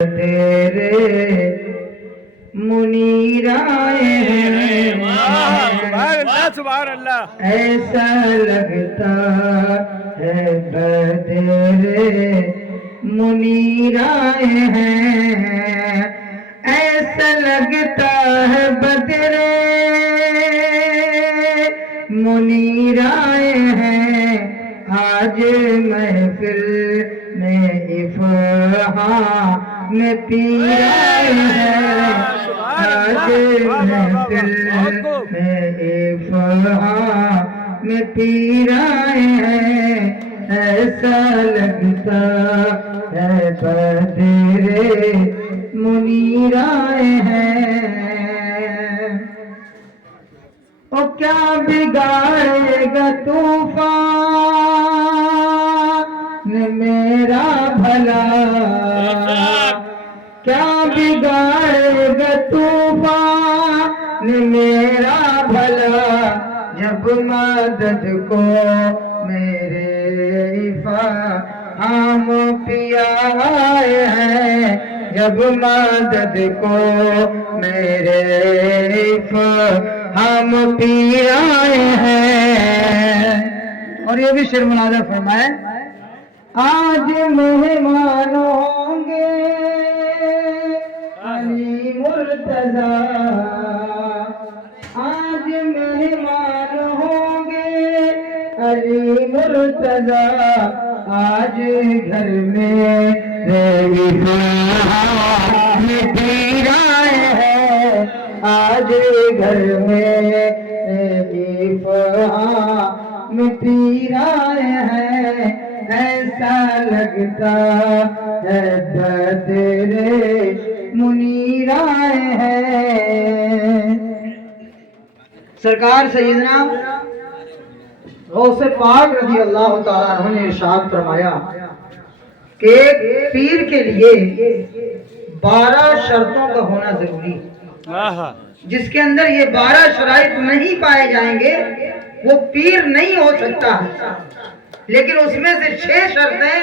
تیرے منیر آئے ہیں، سبحان اللہ، ایسا لگتا ہے بدر منیر آئے ہیں، ایسا لگتا ہے بدر منیر آئے ہیں، آج محفل میں افہام میں پیر آئے ہیں، آج محفل میں افہام میں پیر آئے ہیں، ایسا لگتا ہے بدر منیر آئے ہیں۔ او کیا بگاڑے گا طوفان میرا بھلا، کیا بگاڑے گا طوفان میرا بھلا، جب مدد کو میرے افہام پیا آئے ہیں، جب مدد کو میرے افہام پیا آئے ہیں۔ اور یہ بھی شعر مناظر فرمائے، آج مہمان ہوں گے علی مرتضی، آج مہمان ہوں گے علی مرتضی، آج گھر میں پیر آئے ہیں، آج گھر میں پیر آئے ہیں، ایسا لگتا ہے بدر منیر آئے ہیں۔ سرکار سیدنا غوث پاک رضی اللہ تعالیٰ عنہ نے ارشاد فرمایا کہ ایک پیر کے لیے 12 شرطوں کا ہونا ضروری ہے، جس کے اندر یہ 12 شرائط نہیں پائے جائیں گے وہ پیر نہیں ہو سکتا، لیکن اس میں سے 6 شرطیں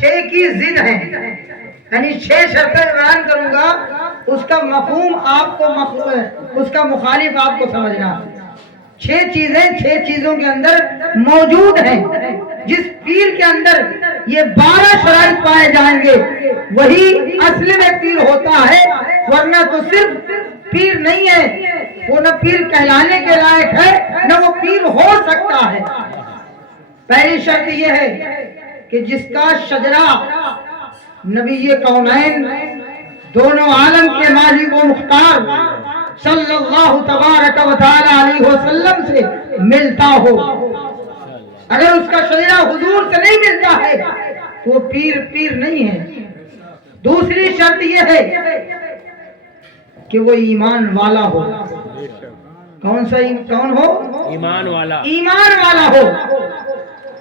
6 کی ضد ہیں، یعنی 6 شرطیں بیان کروں گا، اس کا مفہوم آپ کو اس کا مخالف آپ کو سمجھنا۔ 6 چیزیں 6 چیزوں کے اندر موجود ہیں، جس پیر کے اندر یہ 12 شرائط پائے جائیں گے وہی اصل میں پیر ہوتا ہے، ورنہ تو صرف پیر نہیں ہے، وہ نہ پیر کہلانے کے لائق ہے نہ وہ پیر ہو سکتا ہے۔ پہلی شرط یہ ہے کہ جس کا شجرہ نبی کونین دونوں عالم کے مالک و مختار صلی اللہ تبارک و تعالی علیہ وسلم سے ملتا ہو، اگر اس کا شجرہ حضور سے نہیں ملتا ہے تو وہ پیر نہیں ہے۔ دوسری شرط یہ ہے کہ وہ ایمان والا ہو۔ کون ہو؟ ایمان والا، ایمان والا ہو۔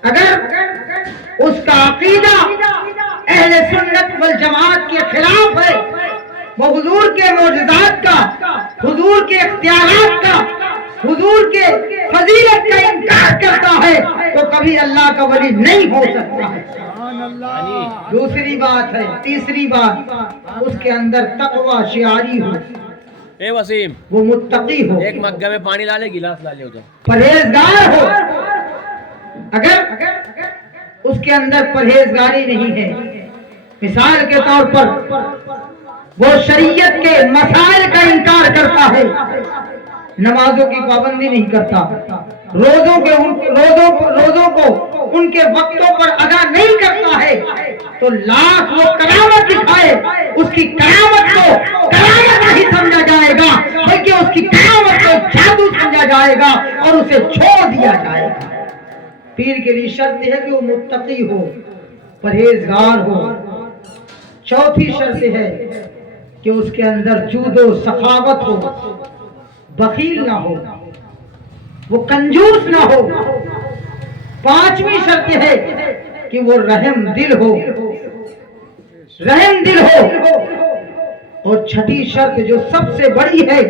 اگر اس کا عقیدہ اہل سنت والجماعت کے خلاف ہے، وہ حضور کے معجزات کا، حضور کے اختیارات کا، حضور کے فضیلت کا انکار کرتا ہے تو کبھی اللہ کا ولی نہیں ہو سکتا ہے۔ دوسری بات ہے، تیسری بات، اس کے اندر تقوی شعاری ہو، اے وسیم وہ متقی ہو، ایک مگہ میں پانی لا لے، گلاس لا لے ادھر، پرہیزگار ہو۔ اگر اس کے اندر پرہیزگاری نہیں ہے، مثال کے طور پر وہ شریعت کے مسائل کا انکار کرتا ہے، نمازوں کی پابندی نہیں کرتا، روزوں کو ان کے وقتوں پر ادا نہیں کرتا ہے، تو لاکھ وہ کرامت دکھائے، اس کی کرامت کو کرامت نہیں سمجھا جائے گا، بلکہ اس کی کرامت کو جادو سمجھا جائے گا اور اسے چھوڑ دیا جائے گا۔ پیر کے لیے شرط ہے کہ وہ متقی ہو، پرہیزگار ہو۔ چوتھی شرط ہے کہ اس کے اندر جود و سخاوت ہو، بخیل نہ ہو، وہ کنجوس نہ ہو۔ پانچویں شرط ہے کہ وہ رحم دل ہو، رحم دل ہو۔ اور چھٹی شرط جو سب سے بڑی ہے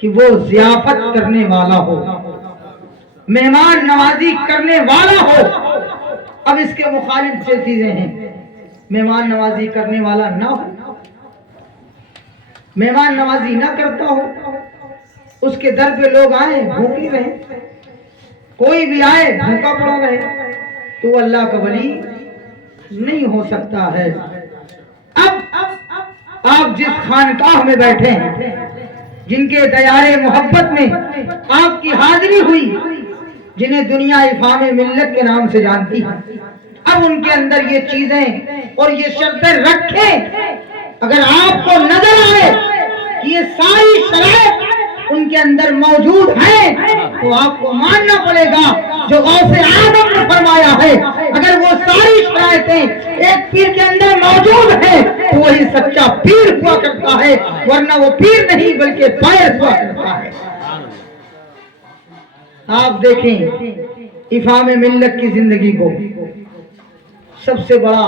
کہ وہ ضیافت کرنے والا ہو، مہمان نوازی کرنے والا ہو۔ اب اس کے مخالف سے چیزیں ہیں، مہمان نوازی کرنے والا نہ ہو، مہمان نوازی نہ کرتا ہو، اس کے در پہ لوگ آئیں بھوکے رہیں، کوئی بھی آئے بھوکا پڑا رہے، تو وہ اللہ کا ولی نہیں ہو سکتا ہے۔ اب آپ جس خانقاہ میں بیٹھے ہیں، جن کے دیار محبت میں آپ کی حاضری ہوئی، جنہیں دنیا افہام ملت کے نام سے جانتی ہے، اب ان کے اندر یہ چیزیں اور یہ شرطیں رکھیں، اگر آپ کو نظر آئے کہ یہ ساری شرائط ان کے اندر موجود ہیں، تو آپ کو ماننا پڑے گا جو غوث اعظم نے فرمایا ہے، اگر وہ ساری شرائطیں ایک پیر کے اندر موجود ہیں تو وہی سچا پیر ہوا کرتا ہے، ورنہ وہ پیر نہیں بلکہ پیر ہوا کرتا ہے۔ آپ دیکھیں افہام ملت کی زندگی کو، سب سے بڑا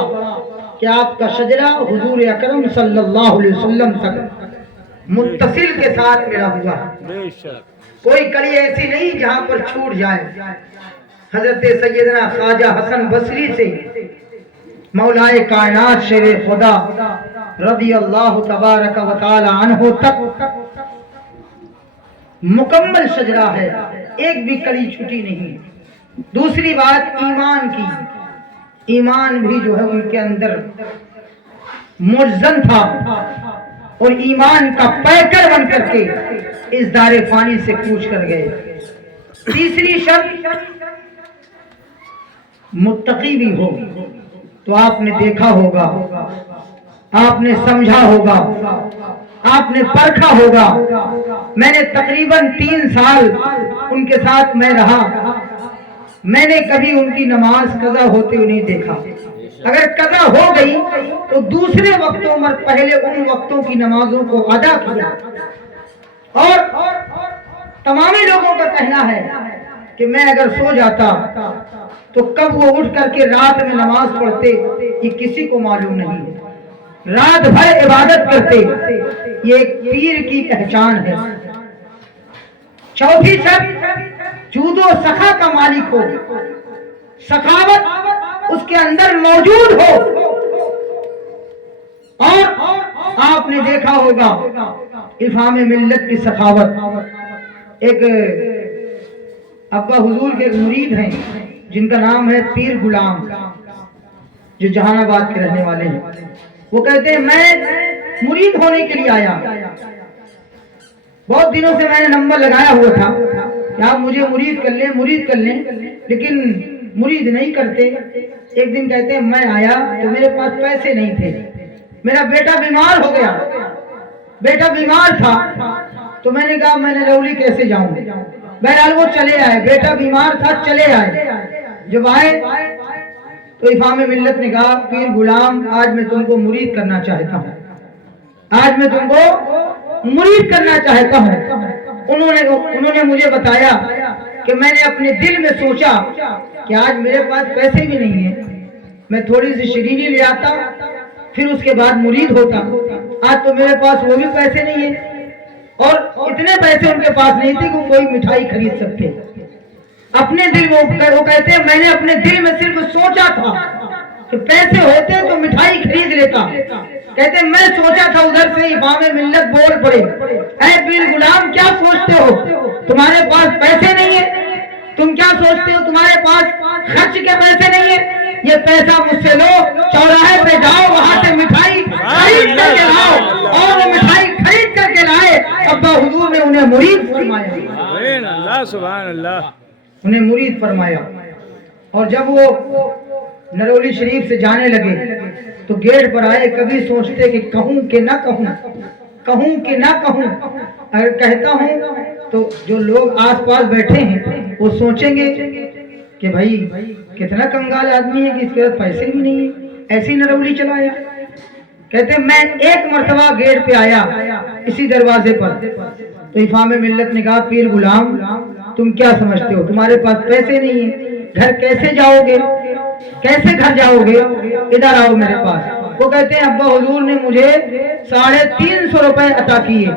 کہ آپ کا شجرہ حضور اکرم صلی اللہ علیہ وسلم تک متصل کے ساتھ ملا ہوا ہے، کوئی کڑی ایسی نہیں جہاں پر چھوٹ جائے۔ حضرت سیدنا خواجہ حسن بصری سے مولائے کائنات شیر خدا رضی اللہ تبارک و تعالی عنہ تک مکمل شجرہ ہے، ایک بھی کڑی چھٹی نہیں۔ دوسری بات ایمان کی، ایمان بھی جو ہے ان کے اندر مجزن تھا، اور ایمان کا پیکر بن کر کے اس دار فانی سے کوچ کر گئے۔ تیسری شرط متقی بھی ہو، تو آپ نے دیکھا ہوگا، آپ نے سمجھا ہوگا، آپ نے پرکھا ہوگا۔ میں نے تقریباً 3 سال ان کے ساتھ میں رہا، میں نے کبھی ان کی نماز قضا ہوتے ہوئے نہیں دیکھا۔ اگر قضا ہو گئی تو دوسرے وقتوں میں پہلے ان وقتوں کی نمازوں کو ادا کیا۔ اور تمام لوگوں کا کہنا ہے کہ میں اگر سو جاتا تو کب وہ اٹھ کر کے رات میں نماز پڑھتے یہ کسی کو معلوم نہیں، رات بھر عبادت کرتے، یہ ایک پیر کی پہچان ہے۔ چوتھی شرط جود و سخا کا مالک ہو، سخاوت اس کے اندر موجود ہو۔ اور آپ نے دیکھا ہوگا افہام ملت کی سخاوت، ایک ابا حضور کے ایک مرید ہیں جن کا نام ہے پیر غلام، جو جہان آباد کے رہنے والے ہیں۔ وہ کہتے ہیں میں مرید ہونے کے لیے آیا، بہت دنوں سے میں نے نمبر لگایا ہوا تھا کہ آپ مجھے مرید کر لیں، مرید کر لیں، لیکن مرید نہیں کرتے۔ ایک دن کہتے ہیں میں آیا تو میرے پاس پیسے نہیں تھے، میرا بیٹا بیمار ہو گیا، بیٹا بیمار تھا، تو میں نے کہا میں نرولی کیسے جاؤں۔ بہرحال وہ چلے آئے، بیٹا بیمار تھا چلے آئے۔ جب آئے تو افہام ملت نے کہا پیر غلام آج میں تم کو مرید کرنا چاہتا ہوں، آج میں تم کو مرید کرنا چاہتا ہوں۔ انہوں نے مجھے بتایا کہ میں نے اپنے دل میں سوچا کہ آج میرے پاس پیسے بھی نہیں ہیں، میں تھوڑی سی شیرینی لے آتا پھر اس کے بعد مرید ہوتا، آج تو میرے پاس وہ بھی پیسے نہیں ہیں، اور اتنے پیسے ان کے پاس نہیں تھے کہ کوئی مٹھائی خرید سکتے۔ اپنے دل میں وہ کہتے ہیں میں نے اپنے دل میں صرف سوچا تھا کہ پیسے ہوتے تو مٹھائی خرید لیتا۔ کہتے ہیں میں سوچا تھا، ادھر سے افہام ملت بول پڑے اے پیر غلام کیا سوچتے ہو، تمہارے پاس پیسے نہیں ہیں، تم کیا سوچتے ہو تمہارے پاس خرچ کے پیسے نہیں ہیں، یہ پیسہ مجھ سے لو، چوراہے پہ جاؤ وہاں سے مٹھائی خرید کر کے لاؤ۔ اور وہ مٹھائی خرید کر کے لائے، ابا حضور نے انہیں مرید فرمایا، سبحان اللہ سبحان اللہ، انہیں مرید فرمایا۔ اور جب وہ نرولی شریف سے جانے لگے تو گیٹ پر آئے، کبھی سوچتے کہ کہوں کہ نہ کہوں، کہوں کہ نہ کہوں، اگر کہتا ہوں تو جو لوگ آس پاس بیٹھے ہیں وہ سوچیں گے کہ بھائی کتنا کنگال آدمی ہے کہ اس کے پاس پیسے بھی نہیں ہیں، ایسی نرولی چلایا۔ کہتے ہیں میں ایک مرتبہ گیٹ پہ آیا اسی دروازے پر، تو افہام ملت نے کہا پیر غلام تم کیا سمجھتے ہو، تمہارے پاس پیسے نہیں ہیں، گھر کیسے جاؤ گے، کیسے گھر جاؤ گے، ادھر آؤ میرے پاس۔ وہ کہتے ہیں ابا حضور نے مجھے 350 روپے عطا کیے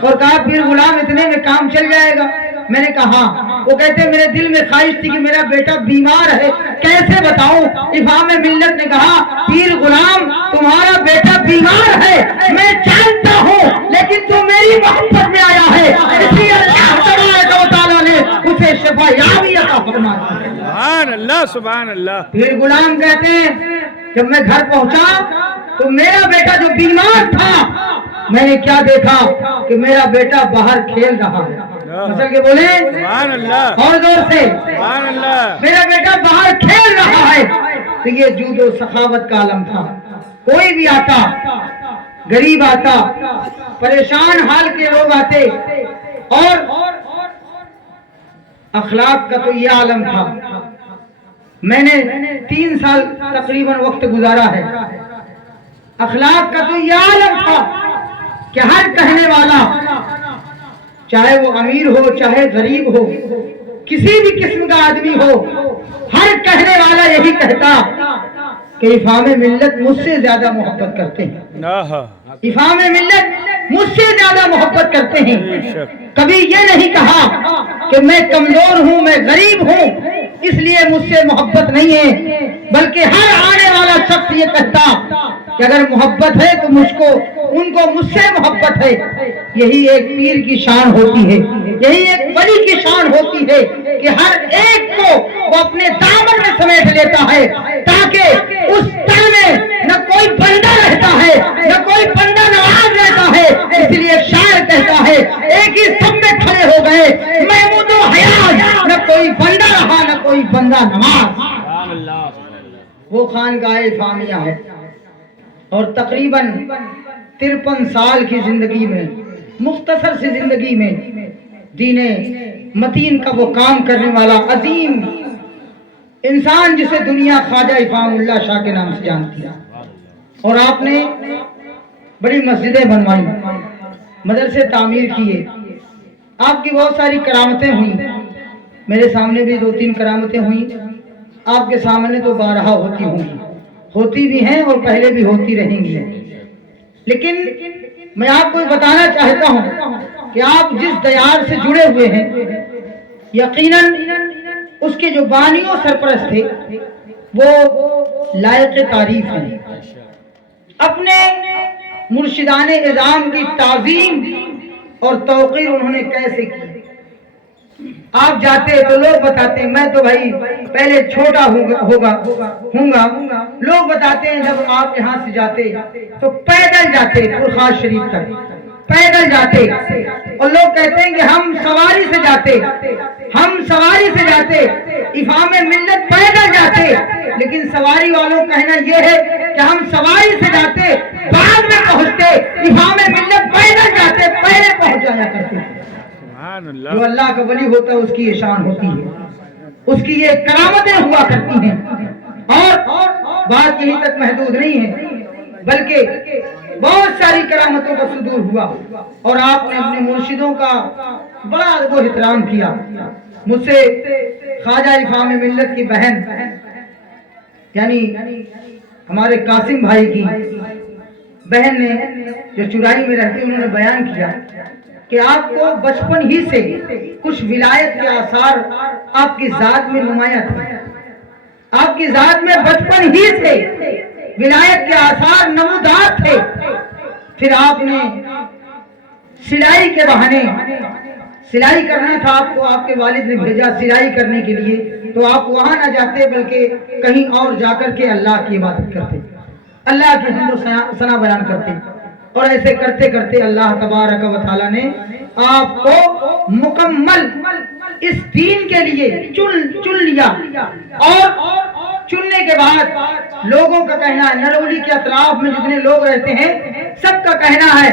اور کہا پیر غلام اتنے میں کام چل جائے گا۔ میں نے کہا وہ کہتے میرے دل میں خواہش تھی کہ میرا بیٹا بیمار ہے، کیسے بتاؤں؟ امام ملت نے کہا پیر غلام تمہارا بیٹا بیمار ہے میں جانتا ہوں، لیکن تو میری محبت میں آیا ہے، اس لیے اللہ تبارک و تعالیٰ نے اسے شفا یابی عطا فرمایا۔ سبحان اللہ سبحان اللہ۔ پیر غلام کہتے ہیں جب میں گھر پہنچا تو میرا بیٹا جو بیمار تھا میں نے کیا دیکھا کہ میرا بیٹا باہر کھیل رہا ہے، مسل کے بولے سبحان اللہ اور زور سے سبحان اللہ۔ میرا بیٹا باہر کھیل رہا ہے۔ تو یہ جود و سخاوت کا عالم تھا۔ کوئی بھی آتا، غریب آتا، پریشان حال کے لوگ آتے، اور اخلاق کا تو یہ عالم تھا۔ میں نے 3 سال تقریباً وقت گزارا ہے، اخلاق کا تو یہ عالم تھا کہ ہر کہنے والا چاہے وہ امیر ہو چاہے غریب ہو، کسی بھی قسم کا آدمی ہو، ہر کہنے والا یہی کہتا کہ امام ملت مجھ سے زیادہ محبت کرتے ہیں، امام ملت مجھ سے زیادہ محبت کرتے ہیں۔ کبھی یہ نہیں کہا کہ میں کمزور ہوں میں غریب ہوں اس لیے مجھ سے محبت نہیں ہے، بلکہ ہر آنے والا شخص یہ کہتا کہ اگر محبت ہے تو ان کو مجھ سے محبت ہے۔ یہی ایک پیر کی شان ہوتی ہے، یہی ایک ولی کی شان ہوتی ہے کہ ہر ایک کو وہ اپنے دامن میں سمیٹ لیتا ہے تاکہ اس تن میں نہ کوئی بندہ رہتا ہے نہ کوئی بندہ نواز رہتا ہے۔ اس لیے ایک شاعر کہتا ہے ایک ہی سب میں کھڑے ہو گئے محمود و حیات، نہ کوئی بندہ رہا نہ کوئی بندہ نواز۔ وہ خانقاہ فامیہ ہے، اور تقریباً 53 سال کی زندگی میں، مختصر سی زندگی میں دین متین کا وہ کام کرنے والا عظیم انسان جسے دنیا خواجہ افام اللہ شاہ کے نام سے جانتی ہے۔ اور آپ نے بڑی مسجدیں بنوائی، مدرسے تعمیر کیے، آپ کی بہت ساری کرامتیں ہوئیں، میرے سامنے بھی 2-3 کرامتیں ہوئیں، آپ کے سامنے تو بارہا ہوتی ہوں گی، ہوتی بھی ہیں اور پہلے بھی ہوتی رہیں گی، لیکن میں آپ کو بتانا چاہتا ہوں کہ آپ جس دیار سے جڑے ہوئے ہیں یقیناً اس کے جو بانی و سرپرست تھے وہ لائق تعریف ہیں۔ اپنے مرشدان اعظام کی تعظیم اور توقیر انہوں نے کیسے کی؟ آپ جاتے تو لوگ بتاتے ہیں میں تو بھائی پہلے چھوٹا ہوں گا، لوگ بتاتے ہیں جب آپ یہاں سے جاتے تو پیدل جاتے پرخاش شریف تک، پیدل جاتے، اور لوگ کہتے ہیں کہ ہم سواری سے جاتے، امام ملت پیدل جاتے، لیکن سواری والوں کہنا یہ ہے کہ ہم سواری سے جاتے بعد میں پہنچتے، امام ملت پیدل جاتے پہلے پہنچ جایا کرتے۔ جو اللہ کا ولی ہوتا ہے اس کی یہ شان ہوتی ہے، اس کی یہ کرامتیں ہوا کرتی ہیں، اور بات یہیں تک محدود نہیں ہے بلکہ بہت ساری کرامتوں کا صدور ہوا، اور آپ نے اپنے مرشدوں کا بڑا ادب و احترام کیا۔ مجھ سے خواجہ امام ملت کی بہن یعنی ہمارے قاسم بھائی کی بہن نے جو چرائی میں رہتی انہوں نے بیان کیا کہ آپ کو بچپن ہی سے کچھ ولایت کے آثار آپ کی ذات میں نمایاں تھے، آپ کی ذات میں بچپن ہی سے ولایت کے آثار نمودار تھے۔ پھر آپ نے سلائی کے بہانے، سلائی کرنا تھا آپ کو، آپ کے والد نے بھیجا سلائی کرنے کے لیے، تو آپ وہاں نہ جاتے بلکہ کہیں اور جا کر کے اللہ کی عبادت کرتے، اللہ کی حمد و ثنا بیان کرتے، اور ایسے کرتے کرتے اللہ تبارک و تعالی نے آپ کو مکمل اس دین کے لیے چن لیا، اور چننے کے بعد لوگوں کا کہنا ہے، نرولی کے اطراف میں جتنے لوگ رہتے ہیں سب کا کہنا ہے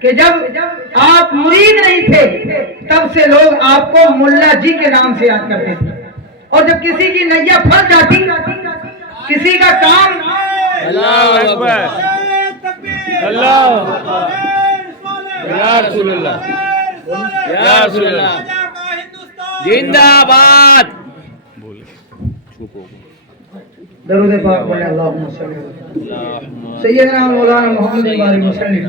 کہ جب آپ مرید نہیں تھے تب سے لوگ آپ کو ملا جی کے نام سے یاد کرتے تھے، اور جب کسی کی نیا پھنس جاتی، کسی کا کام، اللہ اکبر، اللہ یا رسول اللہ، یا رسول اللہ، زندہ باد، درود پاک پڑھیں، اللہم صلی علی سیدنا مولانا محمد وسلم۔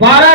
12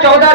14